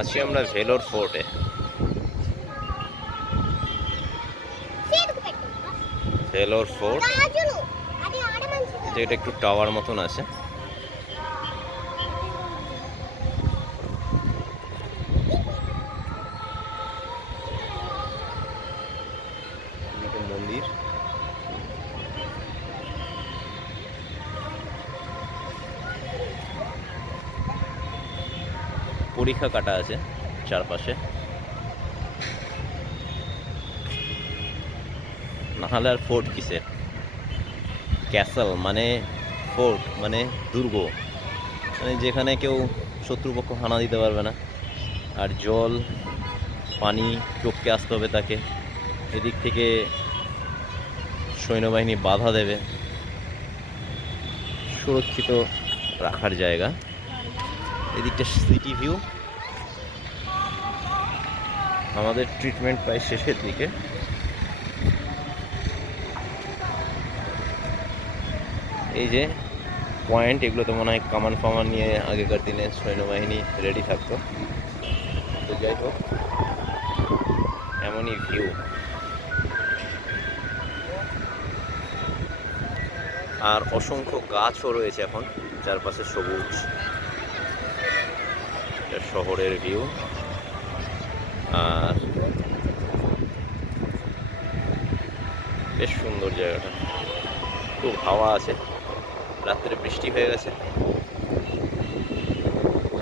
আছি আমরা ভেলোর ফোর্টে। ভেলোর ফোর্ট এটা একটু টাওয়ার মতন আছে। মন্দির পরীক্ষা কাটা আছে চারপাশে, নাহলে আর ফোর্ট কিসের? ক্যাসেল মানে ফোর্ট মানে দুর্গ, মানে যেখানে কেউ শত্রুপক্ষ হানা দিতে পারবে না। আর জল পানি টপকে আসতে হবে তাকে, এদিক থেকে সৈন্যবাহিনী বাধা দেবে, সুরক্ষিত রাখার জায়গা। এদিকটা সিটি ভিউ। আমাদের ট্রিটমেন্ট প্রায় শেষের দিকে। এই যে পয়েন্ট, এগুলোতে মনে হয় কামান ফামান নিয়ে আগেকার দিনে সৈন্যবাহিনী রেডি থাকতো। তো যাই হোক, এমনই ভিউ। আর অসংখ্য গাছও রয়েছে এখন চারপাশে, সবুজ। এটা শহরের ভিউ। আর বেশ সুন্দর জায়গাটা, খুব হাওয়া আছে। রাত্রে বৃষ্টি হয়ে গেছে, তো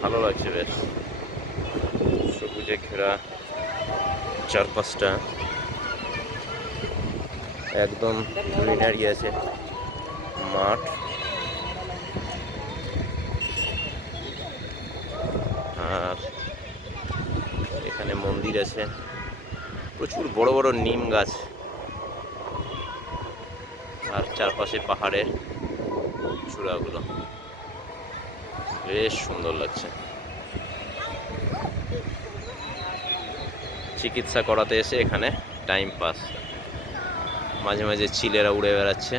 ভালো লাগছে বেশ। সবুজে ঘেরা চারপাশটা, একদম গ্রিনারি আছে, মাঠ। আর এখানে মন্দির আছে, প্রচুর বড় বড় নিম গাছ, আর চারপাশে পাহাড়ের চূড়াগুলো, বেশ সুন্দর লাগছে। চিকিৎসা করাতে এসে এখানে টাইম পাস, মাঝে মাঝে চিলেরা উড়ে বেড়াচ্ছে।